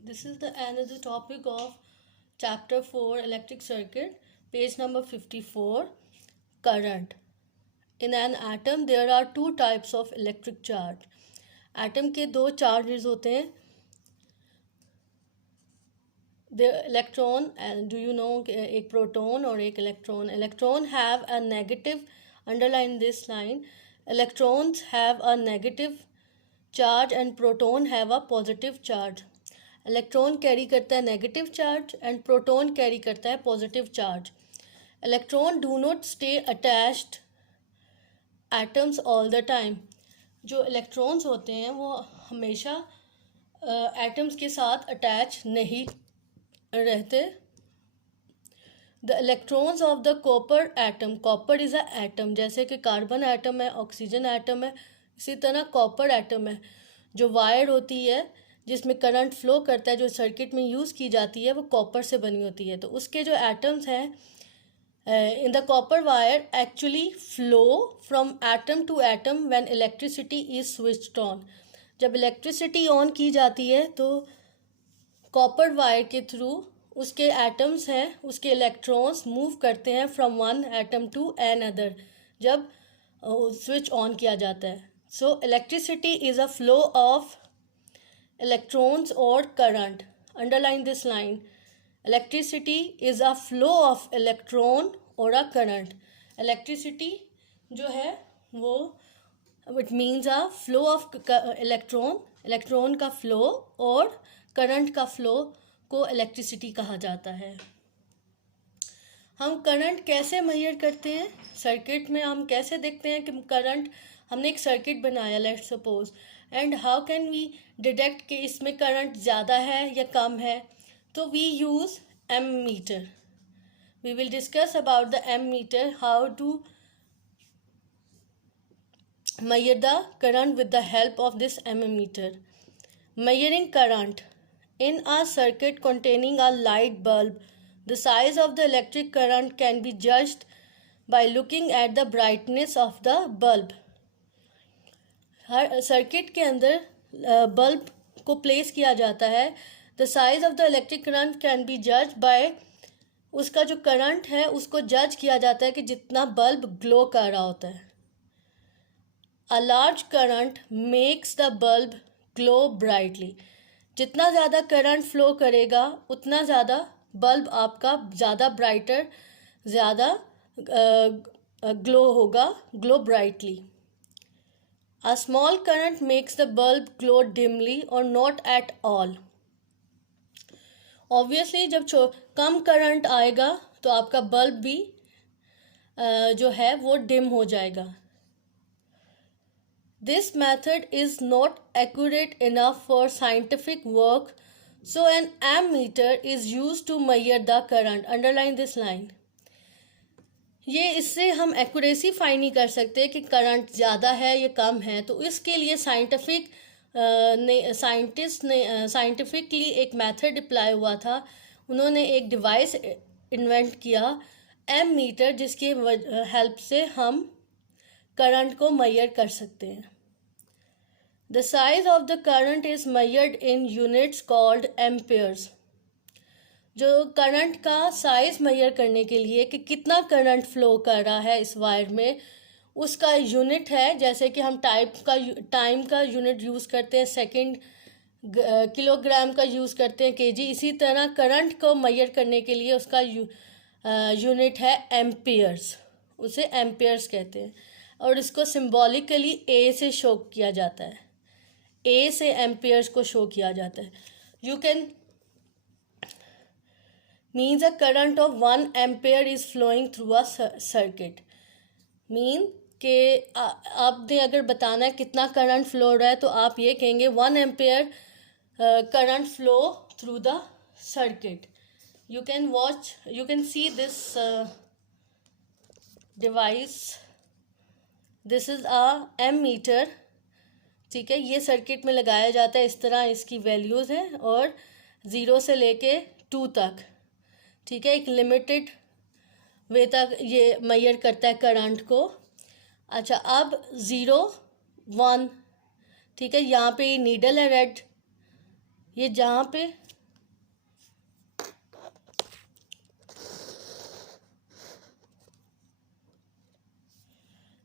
This is the another topic of chapter 4 electric circuit, page number 54, current. In an atom there are two types of electric charge. Atom के दो charges होते हैं. The electron, and do you know एक proton और एक electron. Electron have a negative, underline this line, electrons have a negative charge and proton have a positive charge. Electron carry करता है negative charge and proton carry करता है positive charge. Electron do not stay attached atoms all the time. जो electrons होते हैं वो हमेशा atoms के साथ अटैच नहीं रहते. The electrons of the copper atom, copper is a atom, जैसे कि कार्बन एटम है, ऑक्सीजन एटम है, इसी तरह कॉपर एटम है. जो वायर होती है जिसमें करंट फ्लो करता है, जो सर्किट में यूज़ की जाती है, वो कॉपर से बनी होती है. तो उसके जो एटम्स हैं in the copper wire actually flow from atom to atom when electricity is switched on. जब इलेक्ट्रिसिटी ऑन की जाती है तो कॉपर वायर के थ्रू उसके एटम्स हैं, उसके इलेक्ट्रॉन्स मूव करते हैं from one atom to another जब स्विच ऑन किया जाता है. So electricity is a flow of electrons or current. Underline this line. Electricity is a flow of electron or a current. Electricity जो है वो it means a flow of electron का flow और current का flow को electricity कहा जाता है. हम करंट कैसे मेजर करते हैं? सर्किट में हम कैसे देखते हैं कि करंट, हमने एक सर्किट बनाया let's suppose, and how can we detect कि इसमें करंट ज़्यादा है या कम है? तो we use ammeter. We will discuss about the ammeter, how to measure the current with the help of this ammeter. Measuring current in a circuit containing a light bulb, the size of the electric current can be judged by looking at the brightness of the bulb. Her circuit के अंदर bulb को place किया जाता है. The size of the electric current can be जज bye, उसका जो current है उसको जज किया जाता है कि जितना बल्ब ग्लो कर रहा होता है. A large current makes the bulb glow brightly. जितना ज़्यादा करंट फ्लो करेगा उतना ज़्यादा बल्ब आपका ज़्यादा ब्राइटर, ज़्यादा ग्लो होगा, glow brightly. A small current makes the bulb glow dimly or not at all. Obviously जब कम करंट आएगा तो आपका बल्ब भी जो है वो डिम हो जाएगा. This method is not accurate enough for scientific work, so an ammeter is used to measure the current. Underline this line. ये इससे हम एक्यूरेसी फाइंड नहीं कर सकते कि करंट ज़्यादा है या कम है. तो इसके लिए साइंटिस्ट ने साइंटिफिकली एक मेथड अप्लाई हुआ था. उन्होंने एक डिवाइस इन्वेंट किया, एम मीटर, जिसकी हेल्प से हम करंट को मेजर कर सकते हैं. The size of the current is measured in units called Ampere's. जो करंट का साइज मेजर करने के लिए कि कितना करंट फ्लो कर रहा है इस वायर में, उसका यूनिट है. जैसे कि हम टाइम का यूनिट यूज़ करते हैं सेकंड, किलोग्राम का यूज़ करते हैं केजी. इसी तरह करंट को मेजर करने के लिए उसका यूनिट है एम्पियर्स. उसे एम्पियर्स कहते हैं और इसको सिंबॉलिकली ए से शो किया जाता है. ए से एम्पियर्स को शो किया जाता है. You can means a current of 1 ampere is flowing through a circuit. Mean के आपने अगर बताना है कितना करंट फ्लो हो रहा है तो आप ये कहेंगे 1 ampere current flow through the circuit. You can see this device. This is a ammeter. ठीक है, ये सर्किट में लगाया जाता है. इस तरह इसकी वैल्यूज़ हैं और 0 से लेके 2 तक. ठीक है, एक लिमिटेड वे तक ये मेजर करता है करंट को. अच्छा, अब 0, 1, ठीक है, यहाँ पे नीडल है रेड, ये जहाँ पे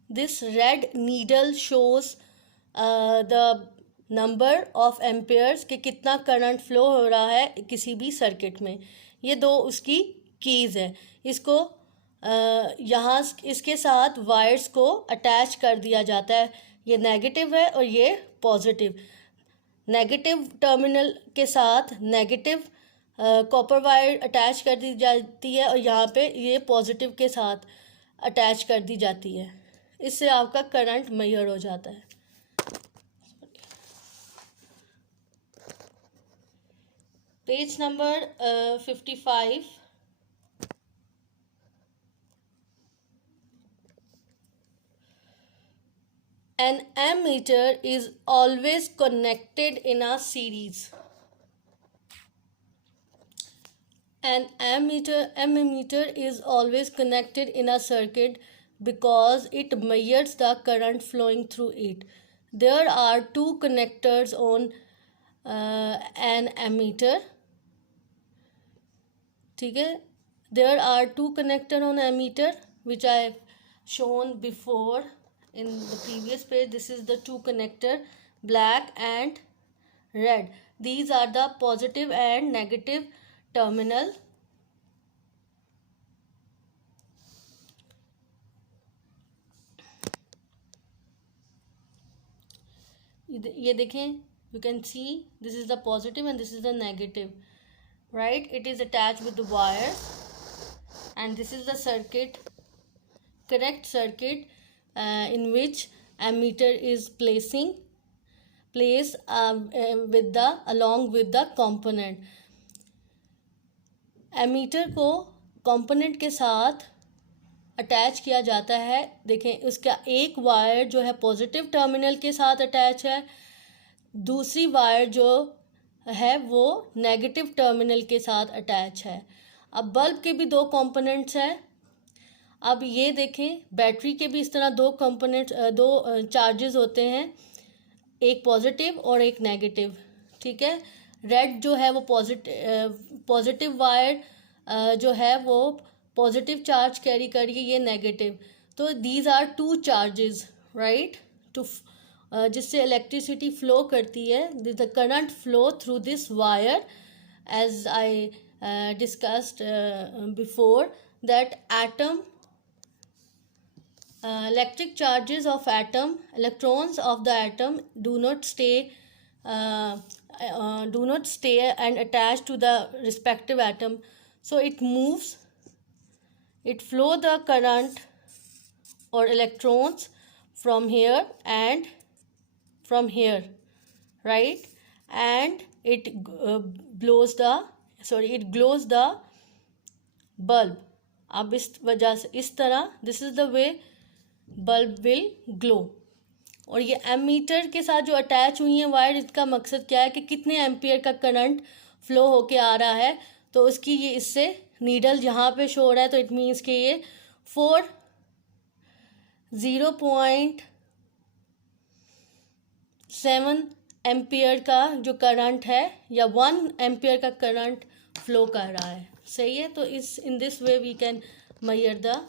this red needle shows the number of Ampere's कि कितना करंट फ्लो हो रहा है किसी भी सर्किट में। ये दो उसकी कीज़ है। इसको यहाँ इसके साथ वायर्स को अटैच कर दिया जाता है। ये नेगेटिव है और ये पॉजिटिव। नेगेटिव टर्मिनल के साथ नेगेटिव कॉपर वायर अटैच कर दी जाती है और यहाँ पे ये पॉजिटिव के साथ अटैच कर दी जाती है। इससे आपका करंट मेजर हो जाता है। Page number 55। An ammeter is always connected in a series. An ammeter is always connected in a circuit because it measures the current flowing through it. There are two connectors on an ammeter. ठीक है, there are two connectors on ammeter which I have shown before in the previous page. This is the two connector, black and red. These are the positive and negative terminal. ये देखें, you can see this is the positive and this is the negative, right? It is attached with the wire and this is the circuit, correct circuit in which ammeter is placed along with the component. Ammeter को component के साथ attach किया जाता है। देखें, उसका एक wire जो है पॉजिटिव टर्मिनल के साथ अटैच है, दूसरी वायर जो है वो नेगेटिव टर्मिनल के साथ अटैच है। अब बल्ब के भी दो कंपोनेंट्स हैं। अब ये देखें, बैटरी के भी इस तरह दो कंपोनेंट्स, दो चार्जेस होते हैं, एक पॉजिटिव और एक नेगेटिव। ठीक है, रेड जो है वो पॉजिटिव वायर जो है वो पॉजिटिव चार्ज कैरी करिए, ये नेगेटिव। तो these are two charges, right, to जिससे इलेक्ट्रिसिटी फ्लो करती है। The current flow through this wire as I discussed before that atom electric charges of atom, electrons of the atom do not stay and attach to the respective atom, so it moves, it flow the current or electrons from here and from here, right, and it glows the bulb. अब इस वजह से इस तरह this is the way bulb will glow. और ये ammeter के साथ जो अटैच हुई है वायर, इसका मकसद क्या है कि कितने एम्पियर का करंट फ्लो होके आ रहा है। तो उसकी ये इससे नीडल यहाँ पे शो हो रहा है, तो इट मीन्स कि ये 0.7 एम्पियर का जो करंट है या 1 एम्पियर का करंट फ्लो कर रहा है। सही है, तो in this way we can measure the.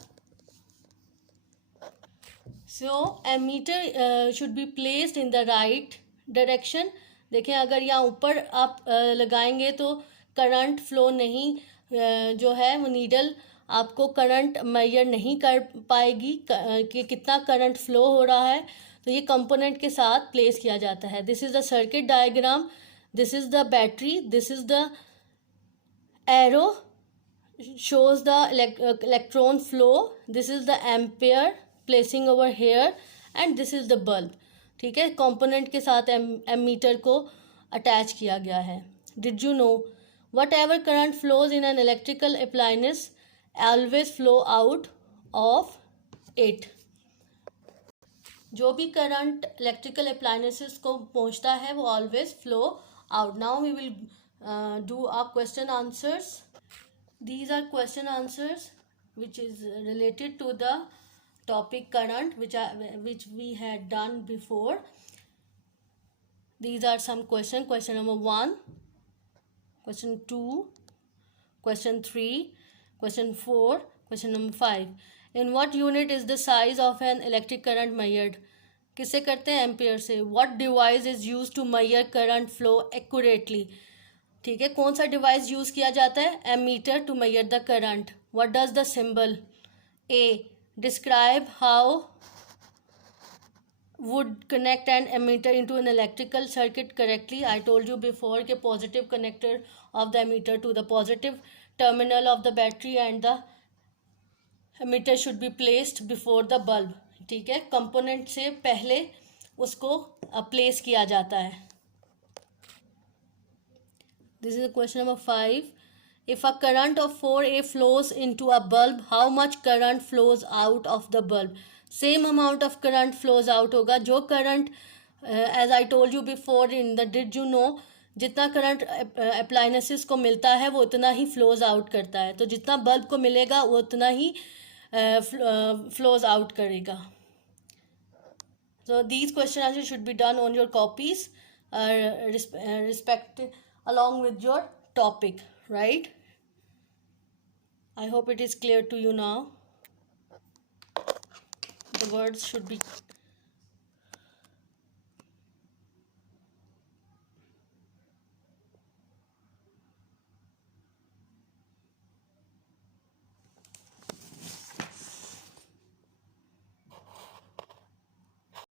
So ammeter should be placed in the right direction. देखें, अगर यहाँ ऊपर आप लगाएंगे तो करंट फ्लो नहीं जो है वो नीडल आपको करंट मेजर नहीं कर पाएगी कि कितना करंट फ्लो हो रहा है। तो ये कंपोनेंट के साथ प्लेस किया जाता है। This is the circuit diagram, this is the battery, this is the arrow shows the electron flow, this is the ampere placing over here and this is the bulb। ठीक है, component के साथ ammeter को attach किया गया है। Did you know whatever current flows in an electrical appliance always flow out of it। जो भी करंट इलेक्ट्रिकल अप्लायंसेस को पहुंचता है वो always flow out. Now we will do our question answers. These are question answers which is related to the topic current which we had done before. These are some question number 1, question 2, question 3, question 4, question number 5. In what unit is the size of an electric current measured? किससे करते हैं? Ampere से. What device is used to measure current flow accurately? ठीक है, कौन सा device use किया जाता है? Ammeter to measure the current. What does the symbol? A. Describe how would connect an emitter into an electrical circuit correctly. I told you before कि positive connector of the emitter to the positive terminal of the battery and the emitter should be placed before the bulb. ठीक है, component से पहले उसको place किया जाता है. This is question number 5. If a current of 4A flows into a bulb, how much current flows out of the bulb? Same amount of current flows out होगा. जो current, as I told you before in the did you know, जितना current appliances को मिलता है वो उतना ही flows out करता है. तो जितना बल्ब को मिलेगा वो उतना ही फ्लोज आउट करेगा. So these question answers should be done on your copies, respect along with your topic, right? I hope it is clear to you now. The words should be